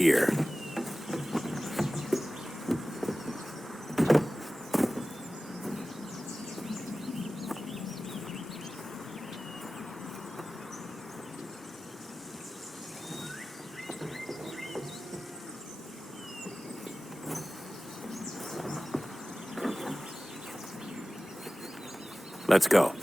here. Let's go.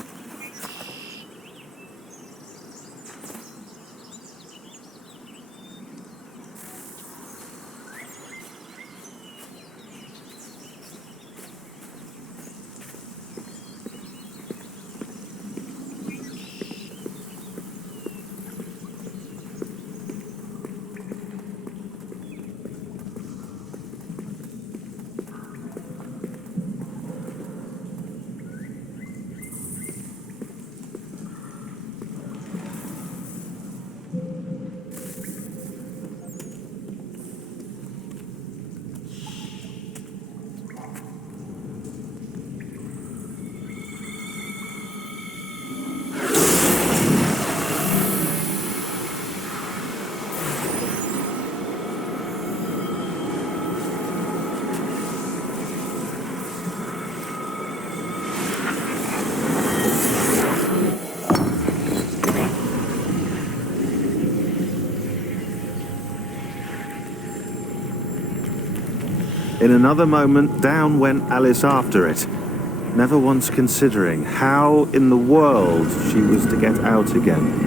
In another moment, down went Alice after it, never once considering how in the world she was to get out again.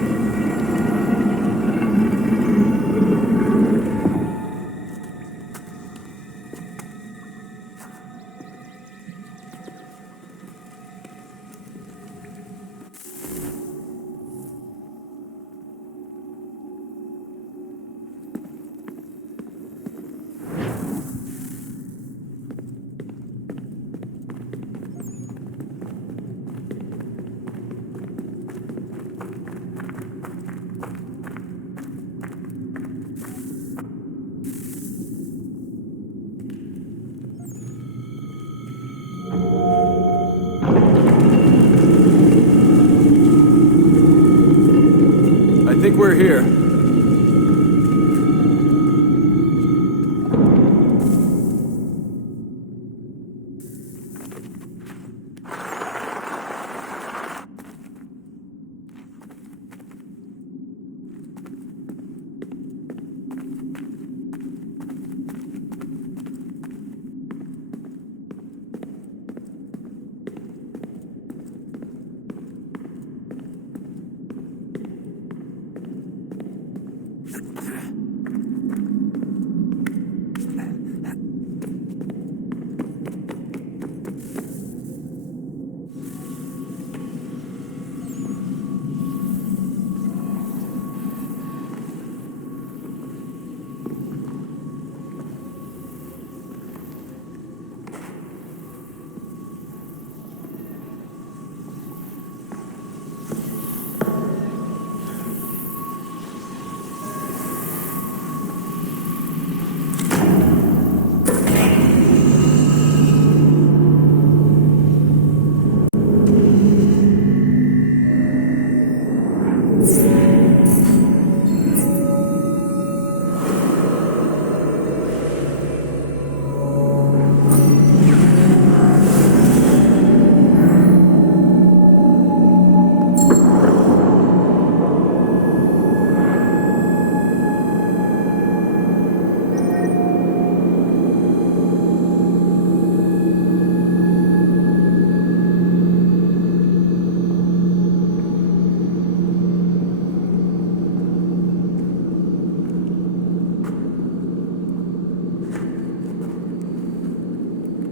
I think we're here.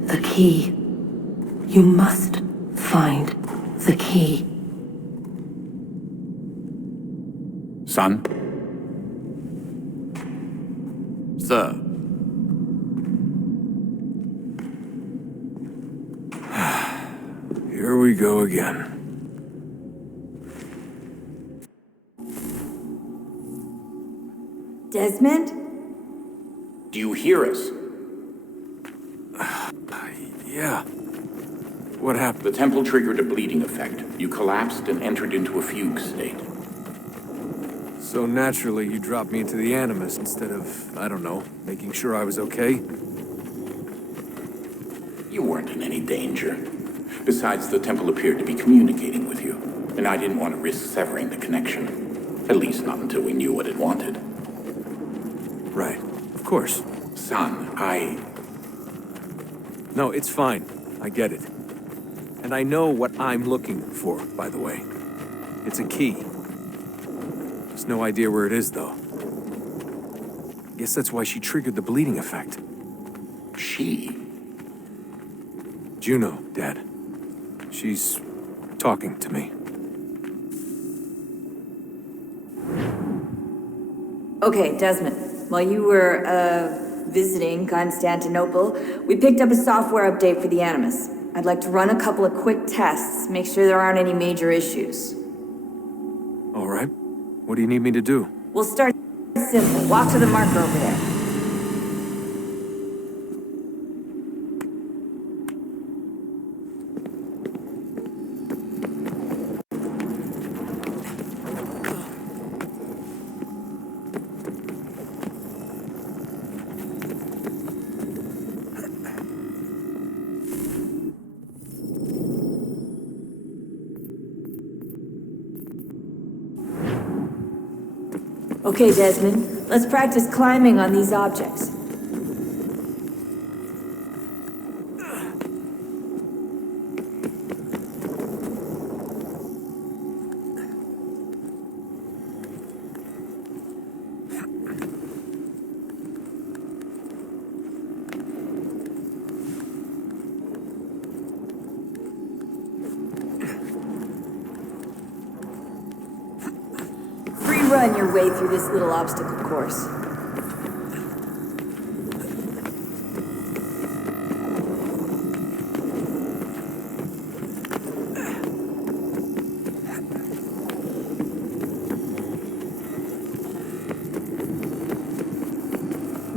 The key. You must find the key. Son? Sir. Here we go again. Desmond? Do you hear us? Yeah. What happened? The temple triggered a bleeding effect. You collapsed and entered into a fugue state. So naturally, you dropped me into the Animus instead of, I don't know, making sure I was okay? You weren't in any danger. Besides, the temple appeared to be communicating with you, and I didn't want to risk severing the connection. At least not until we knew what it wanted. Right. Of course. Son, No, it's fine. I get it. And I know what I'm looking for, by the way. It's a key. Just no idea where it is, though. Guess that's why she triggered the bleeding effect. She? Juno, Dad. She's talking to me. Okay, Desmond. While you were, visiting Constantinople, we picked up a software update for the Animus. I'd like to run a couple of quick tests, make sure there aren't any major issues. All right. What do you need me to do? We'll start simple. Walk to the marker over there. Okay, Desmond. Let's practice climbing on these objects. Free run your way through this little obstacle course.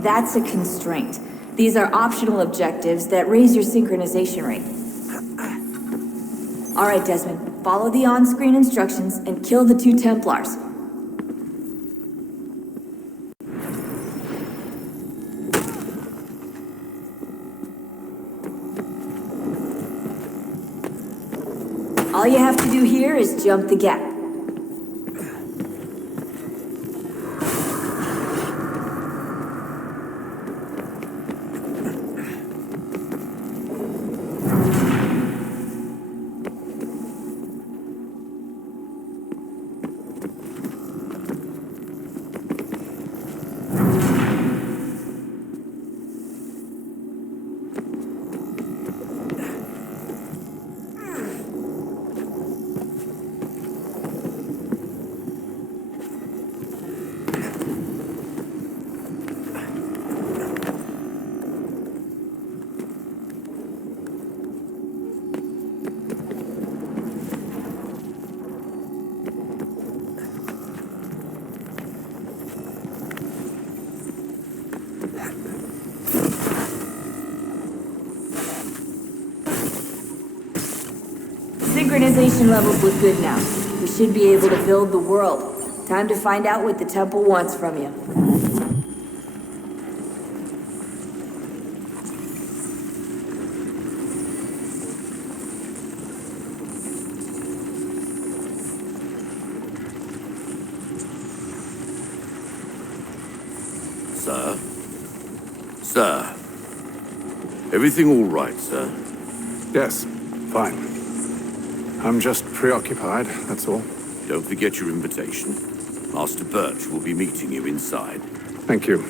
That's a constraint. These are optional objectives that raise your synchronization rate. All right, Desmond. Follow the on-screen instructions and kill the 2 Templars. All you have to do here is jump the gap. Synchronization levels look good now. We should be able to build the world. Time to find out what the temple wants from you. Sir? Sir? Everything all right, sir? Yes, fine. I'm just preoccupied, that's all. Don't forget your invitation. Master Birch will be meeting you inside. Thank you.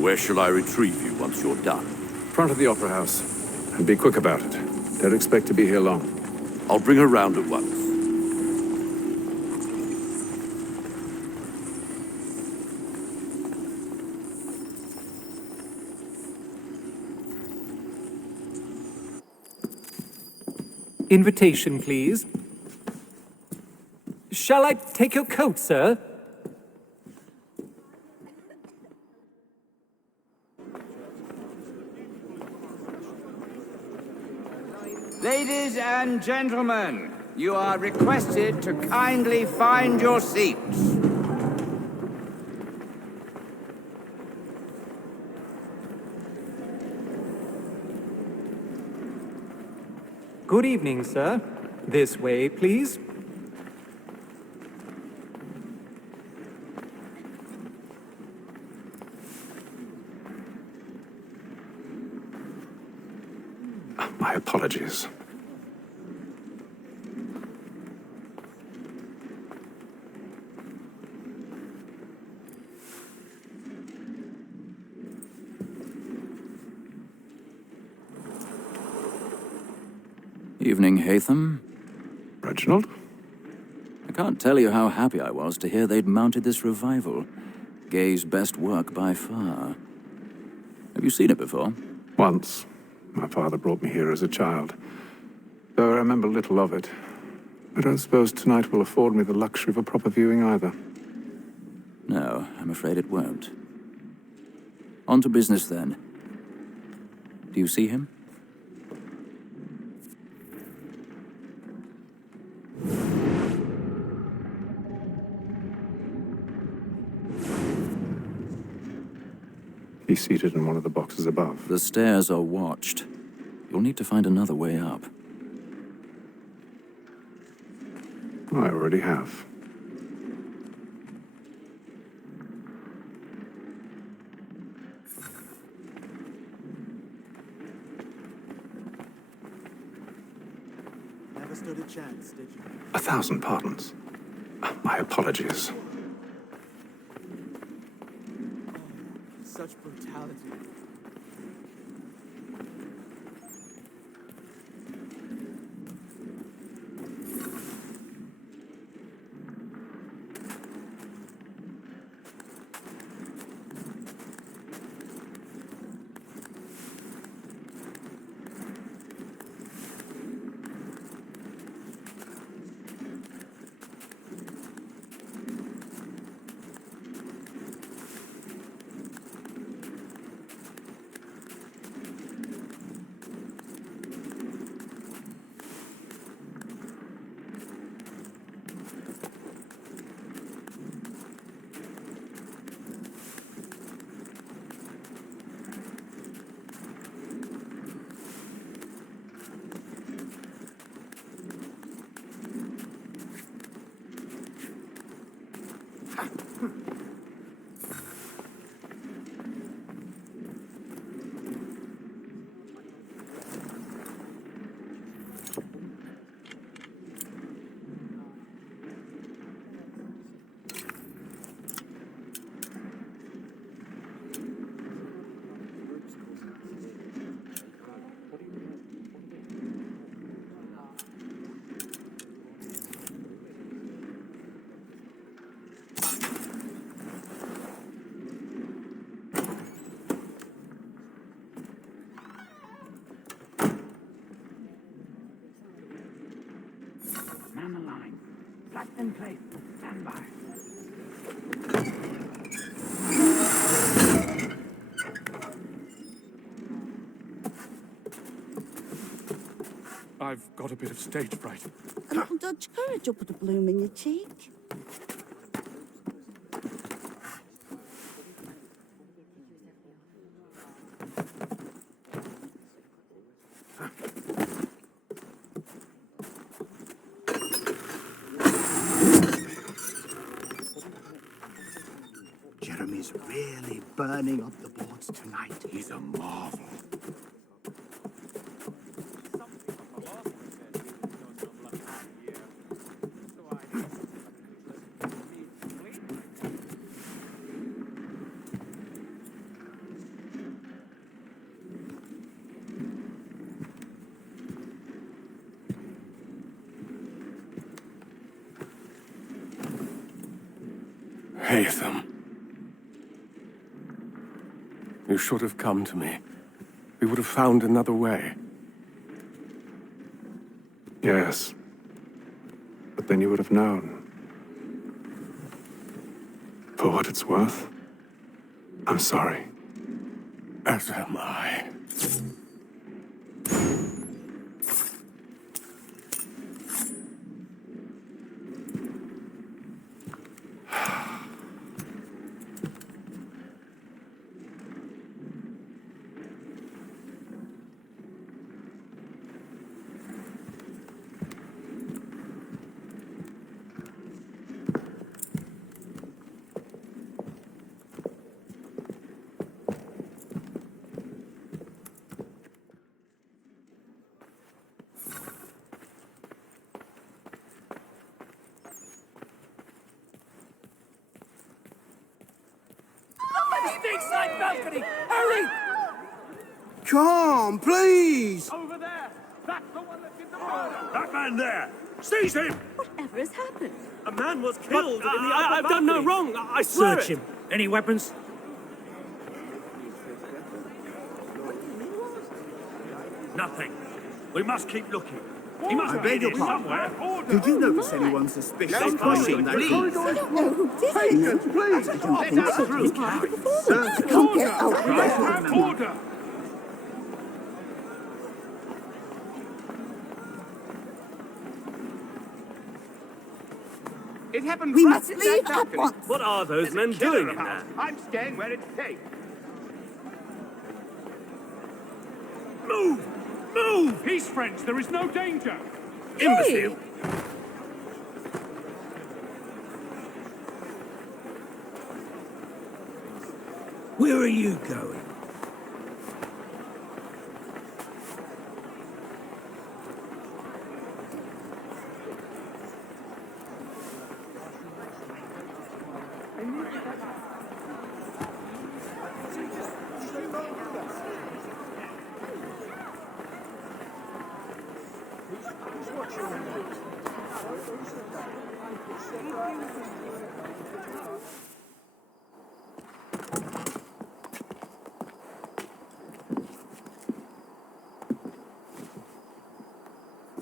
Where shall I retrieve you once you're done? Front of the Opera House. And be quick about it. Don't expect to be here long. I'll bring her round at once. Invitation, please. Shall I take your coat, sir? Ladies and gentlemen, you are requested to kindly find your seats. Good evening, sir. This way, please. My apologies. Evening, Hatham. Reginald? I can't tell you how happy I was to hear they'd mounted this revival. Gay's best work by far. Have you seen it before? Once. My father brought me here as a child. Though I remember little of it. I don't suppose tonight will afford me the luxury of a proper viewing either. No, I'm afraid it won't. On to business then. Do you see him? He's seated in one of the boxes above. The stairs are watched. You'll need to find another way up. I already have. Never stood a chance, did you? 1,000 pardons. My apologies. Such brutality. Man the line. Flag in place. Stand by. I've got a bit of stage fright. A little dodge courage will put a bloom in your cheek. Jeremy's really burning up the boards tonight. He's a marvel. Hatham. You should have come to me. We would have found another way. Yes. But then you would have known. For what it's worth, I'm sorry. As am I. the inside balcony! Hurry! Come, please! Over there! That's the one that did the murder! That man there! Seize him! Whatever has happened? A man was killed in the upper I've done no wrong. I swear Search him. Any weapons? Nothing. We must keep looking. He must I be beg here your pardon. somewhere. Did you notice anyone suspicious pushing that I don't know who did it. Patience, please. I don't think Let us so. through. It's part of the performance. Come get out of here. Order! It happened We right must in leave that at balcony. once. What are those There's a men killer doing in about. there? I'm staying where it's safe. Move! Move! Peace, friends. There is no danger. Imbecile! Where are you going?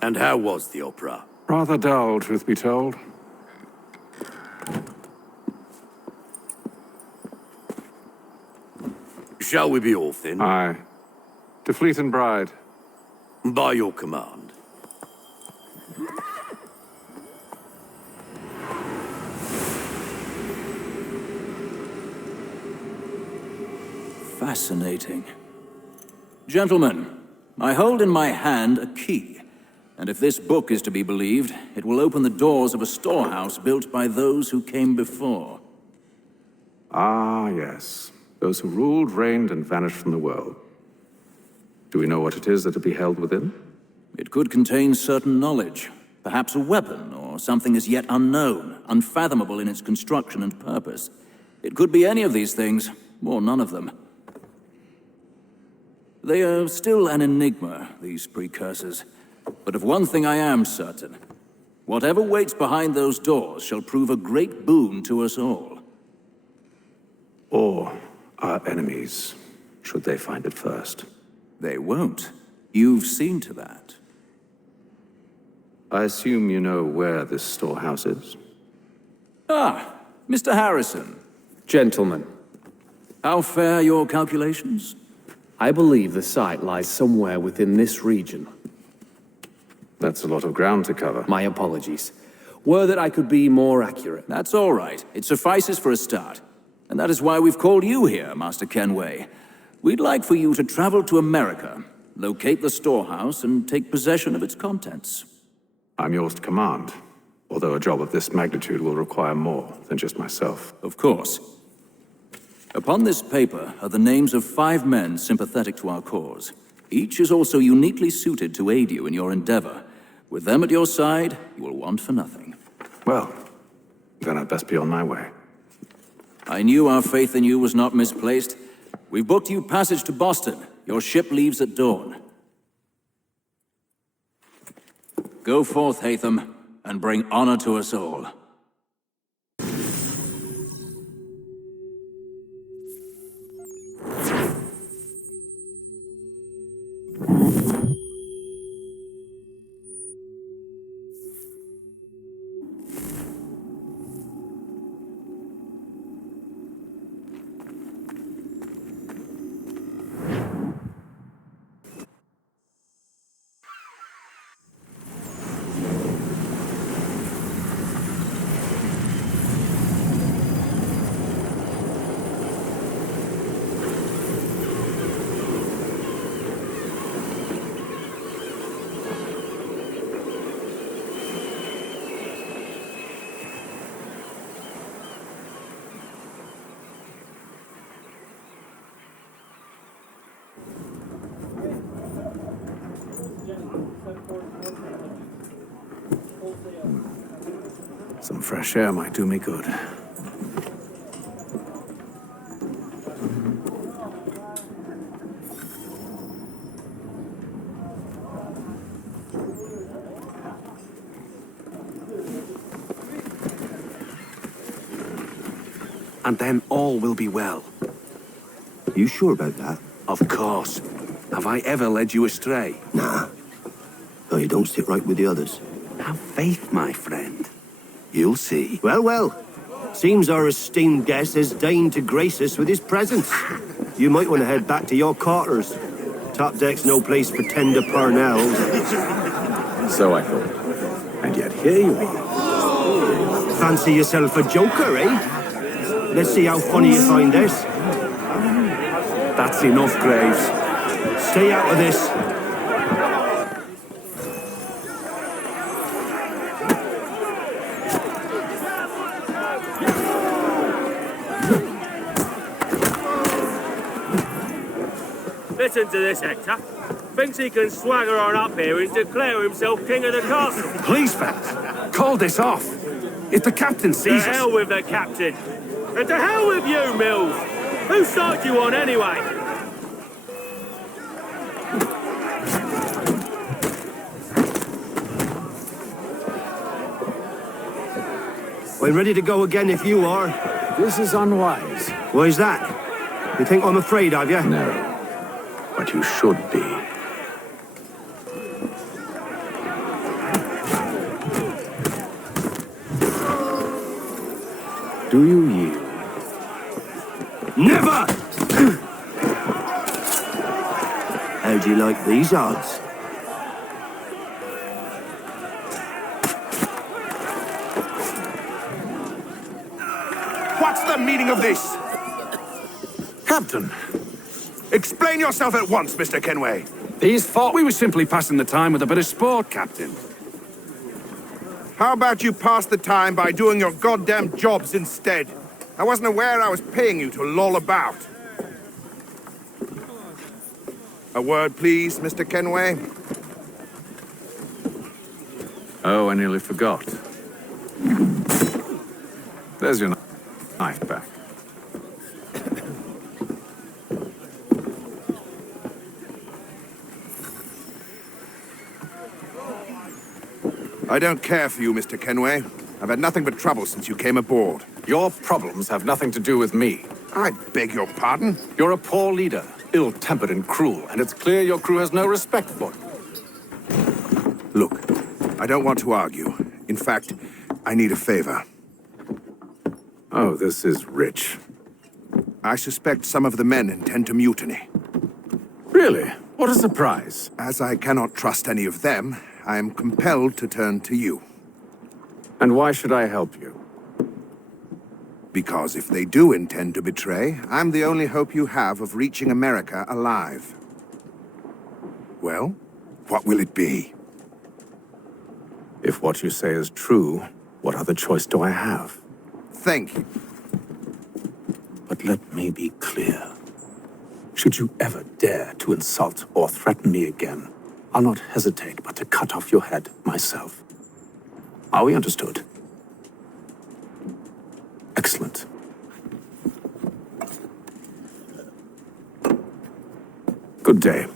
And how was the opera? Rather dull, truth be told. Shall we be off then? Aye. To Fleet and Bride. By your command. Fascinating. Gentlemen, I hold in my hand a key, and if this book is to be believed, it will open the doors of a storehouse built by those who came before. Ah, yes. Those who ruled, reigned, and vanished from the world. Do we know what it is that will be held within? It could contain certain knowledge, perhaps a weapon, or something as yet unknown, unfathomable in its construction and purpose. It could be any of these things, or none of them. They are still an enigma, these precursors. But of one thing I am certain. Whatever waits behind those doors shall prove a great boon to us all. Or our enemies, should they find it first. They won't. You've seen to that. I assume you know where this storehouse is? Ah, Mr. Harrison. Gentlemen, How fare your calculations? I believe the site lies somewhere within this region. That's a lot of ground to cover. My apologies. Were that I could be more accurate. That's all right. It suffices for a start. And that is why we've called you here, Master Kenway. We'd like for you to travel to America, locate the storehouse, and take possession of its contents. I'm yours to command, although a job of this magnitude will require more than just myself. Of course. Upon this paper are the names of 5 men sympathetic to our cause. Each is also uniquely suited to aid you in your endeavor. With them at your side, you will want for nothing. Well, then I'd best be on my way. I knew our faith in you was not misplaced. We've booked you passage to Boston. Your ship leaves at dawn. Go forth, Hatham, and bring honor to us all. Some fresh air might do me good. and then all will be well. You sure about that? Of course. Have I ever led you astray? Nah. No, you don't sit right with the others. Have faith, my friend. You'll see. Well, well. Seems our esteemed guest has deigned to grace us with his presence. You might want to head back to your quarters. Top deck's no place for tender parnells. So I thought. And yet here you are. Fancy yourself a joker, eh? Let's see how funny you find this. That's enough, Graves. Stay out of this. Listen to this, Hector. Thinks he can swagger on up here and declare himself king of the castle. Please, fellas, call this off. If the captain To sees hell us... with the captain. And to hell with you, Mills. Whose side you on, anyway? I'm ready to go again if you are. This is unwise. Why's that? You think I'm afraid of you? No. But you should be. Do you yield? Never! How do you like these odds? What's the meaning of this? Captain, Explain yourself at once, Mr. Kenway. these thought we were simply passing the time with a bit of sport, Captain. How about you pass the time by doing your goddamn jobs instead? I wasn't aware I was paying you to loll about. A word, please, Mr. Kenway. Oh, I nearly forgot. There's your knife back. I don't care for you, Mr. Kenway. I've had nothing but trouble since you came aboard. Your problems have nothing to do with me. I beg your pardon? You're a poor leader, ill-tempered and cruel, and it's clear your crew has no respect for you. Look, I don't want to argue. In fact, I need a favor. Oh, this is rich. I suspect some of the men intend to mutiny. Really? What a surprise. As I cannot trust any of them, I am compelled to turn to you. And why should I help you? Because if they do intend to betray, I'm the only hope you have of reaching America alive. Well, what will it be? If what you say is true, what other choice do I have? Thank you. But let me be clear. Should you ever dare to insult or threaten me again, I'll not hesitate but to cut off your head myself. Are we understood? Excellent. Good day.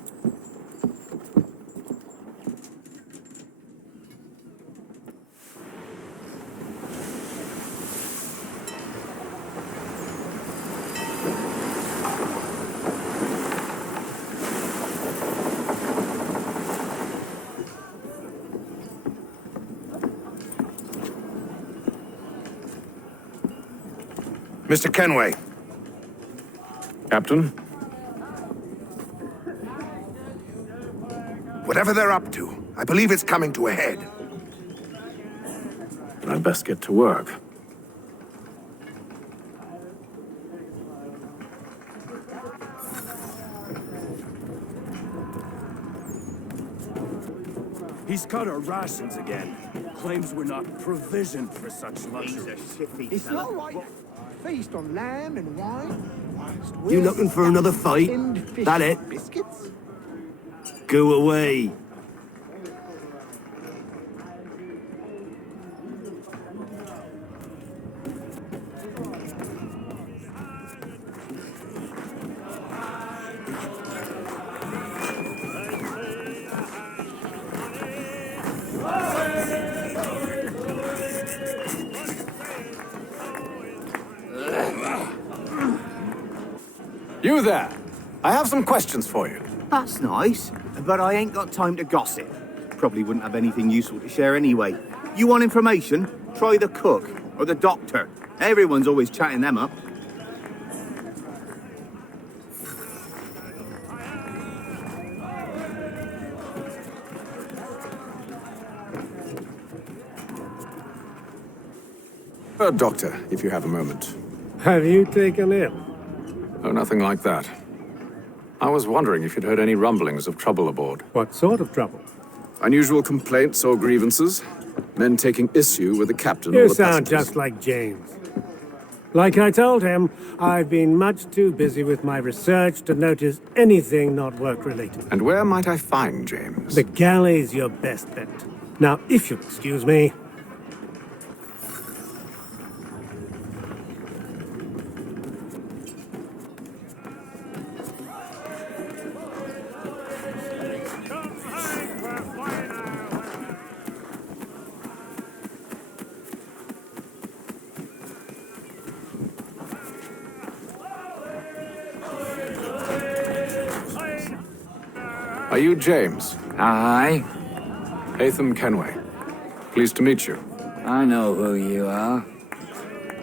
Mr. Kenway. Captain? Whatever they're up to, I believe it's coming to a head. I'd best get to work. He's cut our rations again. Claims we're not provisioned for such luxury. It's all right. Feast on lamb and wine. You looking for another fight? That it? Biscuits? Go away. You there. I have some questions for you. That's nice, but I ain't got time to gossip. Probably wouldn't have anything useful to share anyway. You want information? Try the cook or the doctor. Everyone's always chatting them up. Doctor, if you have a moment. Have you taken ill? Oh, nothing like that. I was wondering if you'd heard any rumblings of trouble aboard. What sort of trouble? Unusual complaints or grievances? Men taking issue with the captain or You the sound passengers? just like James. Like I told him, I've been much too busy with my research to notice anything not work-related. And where might I find James? The galley's your best bet. Now, if you'll excuse me. Are you James? Aye. Hatham Kenway. Pleased to meet you. I know who you are.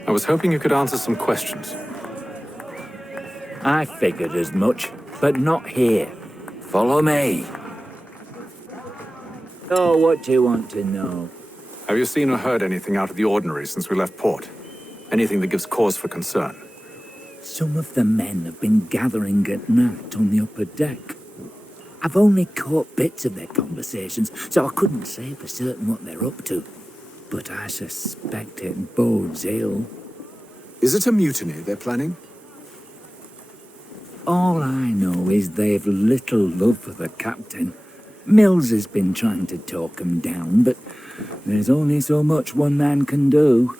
I was hoping you could answer some questions. I figured as much, but not here. Follow me. Oh, what do you want to know? Have you seen or heard anything out of the ordinary since we left port? Anything that gives cause for concern? Some of the men have been gathering at night on the upper deck. I've only caught bits of their conversations, so I couldn't say for certain what they're up to. But I suspect it bodes ill. Is it a mutiny they're planning? All I know is they've little love for the captain. Mills has been trying to talk him down, but there's only so much one man can do.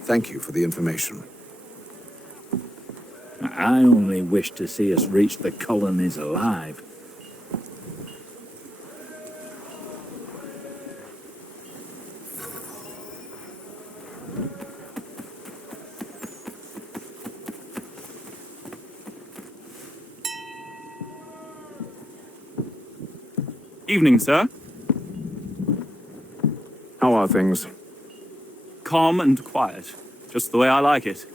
Thank you for the information. I only wish to see us reach the colonies alive. Evening, sir. How are things? Calm and quiet. Just the way I like it.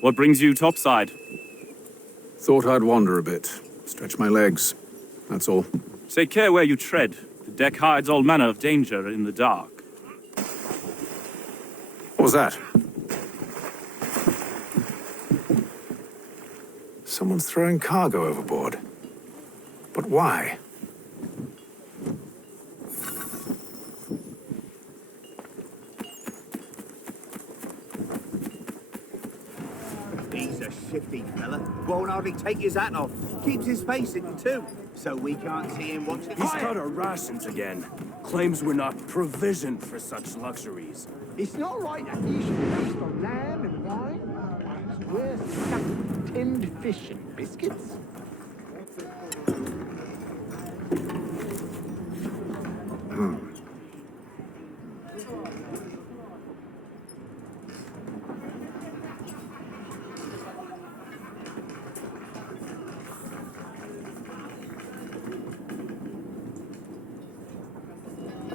What brings you topside? Thought I'd wander a bit. Stretch my legs. That's all. Take care where you tread. The deck hides all manner of danger in the dark. What was that? Someone's throwing cargo overboard. But why? He's a shifty fella. Won't hardly take his hat off. Keeps his face hidden too, so we can't see him watch the He's fire. cut our rations again. Claims we're not provisioned for such luxuries. It's not right that he should be based on lamb and wine. It's worth tinned fish and biscuits.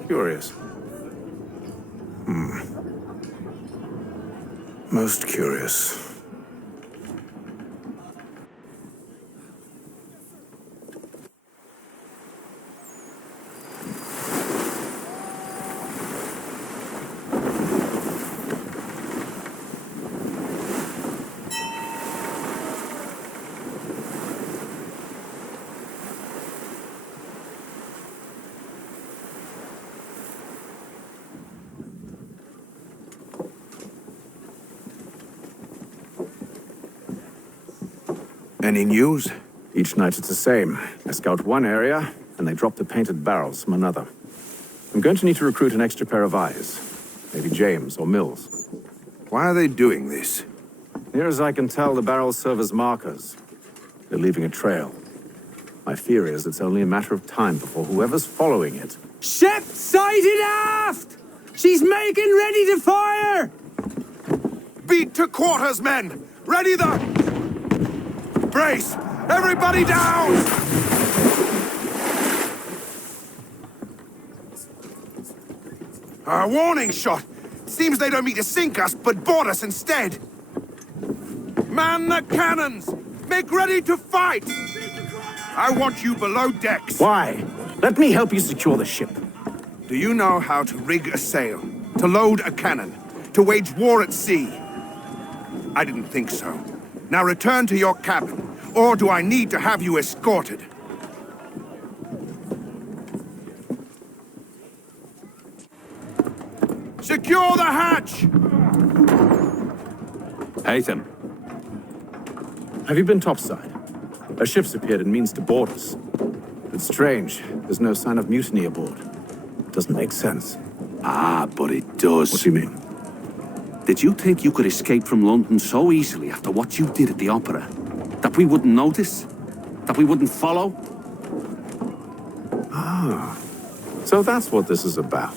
Curious. Most curious. Any news? Each night it's the same. I scout one area, and they drop the painted barrels from another. I'm going to need to recruit an extra pair of eyes. Maybe James or Mills. Why are they doing this? Near as I can tell, the barrels serve as markers. They're leaving a trail. My fear is it's only a matter of time before whoever's following it... Ship sighted aft! She's making ready to fire! Beat to quarters, men! Ready the... Brace! Everybody down! A warning shot! Seems they don't mean to sink us, but board us instead! Man the cannons! Make ready to fight! I want you below decks. Why? Let me help you secure the ship. Do you know how to rig a sail? To load a cannon? To wage war at sea? I didn't think so. Now return to your cabin, or do I need to have you escorted? Secure the hatch! Haytham. Have you been topside? A ship's appeared and means to board us. It's strange. There's no sign of mutiny aboard. Doesn't make sense. Ah, but it does. What do you mean? Did you think you could escape from London so easily after what you did at the opera? That we wouldn't notice? That we wouldn't follow? Ah. So that's what this is about.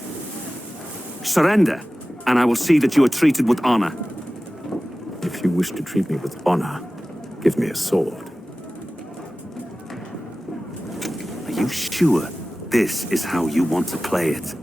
Surrender, and I will see that you are treated with honor. If you wish to treat me with honor, give me a sword. Are you sure this is how you want to play it?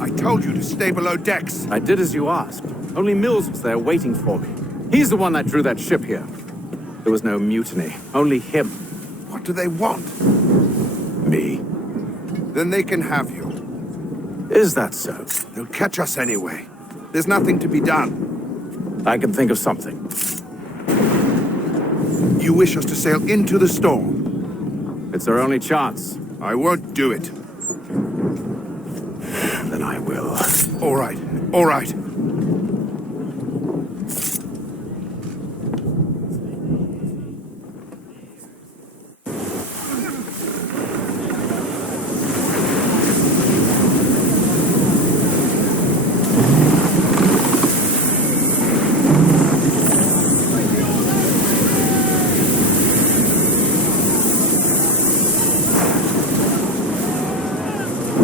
I told you to stay below decks. I did as you asked. Only Mills was there waiting for me. He's the one that drew that ship here. There was no mutiny, only him. What do they want? Me. Then they can have you. Is that so? They'll catch us anyway. There's nothing to be done. I can think of something. You wish us to sail into the storm? It's our only chance. I won't do it. Then I will. All right, all right.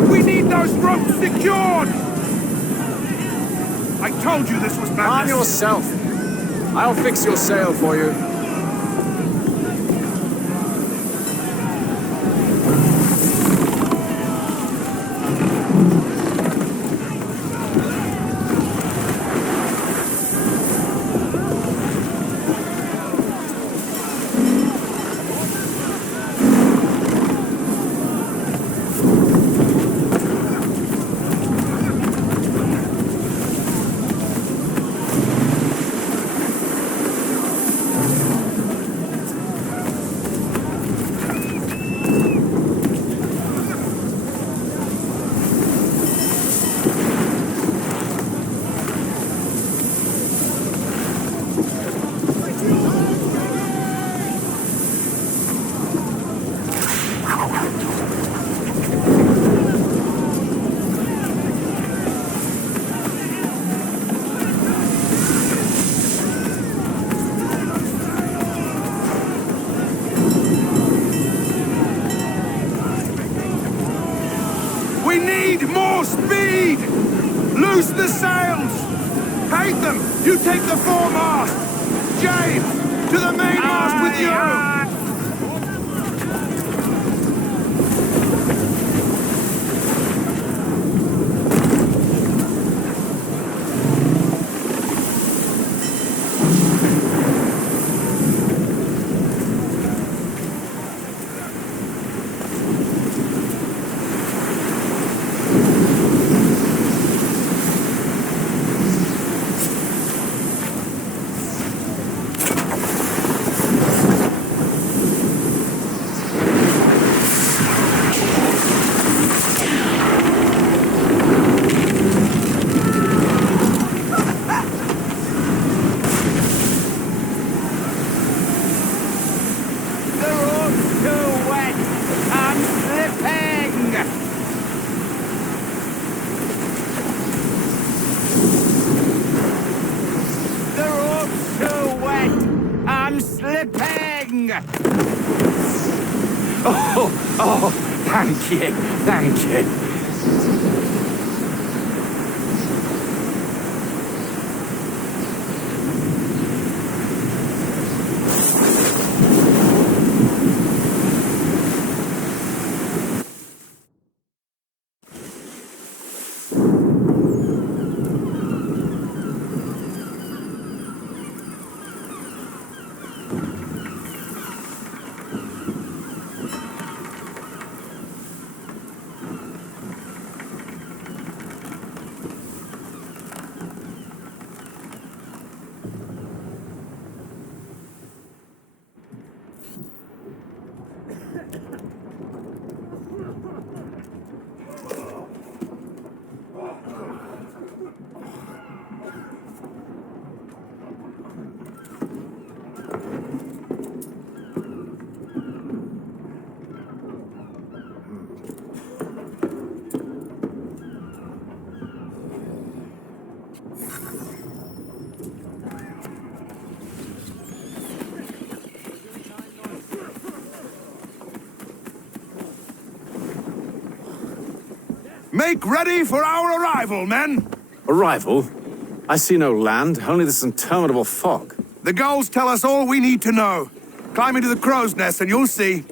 We need those ropes secured! I told you this was madness. Arm yourself. I'll fix your sail for you. need more speed! Loose the sails! Hate them! You take the foremast! James, to the mainmast with you! Oh, thank you, thank you. Make ready for our arrival, men! Arrival? I see no land, only this interminable fog. The gulls tell us all we need to know. Climb into the crow's nest and you'll see.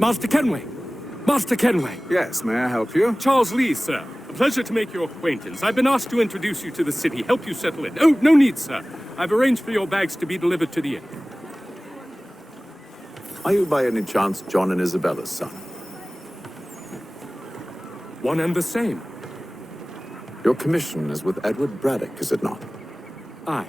Master Kenway! Master Kenway! Yes, may I help you? Charles Lee, sir. A pleasure to make your acquaintance. I've been asked to introduce you to the city, help you settle in. Oh, no need, sir. I've arranged for your bags to be delivered to the inn. Are you by any chance John and Isabella's son? One and the same. Your commission is with Edward Braddock, is it not? Aye.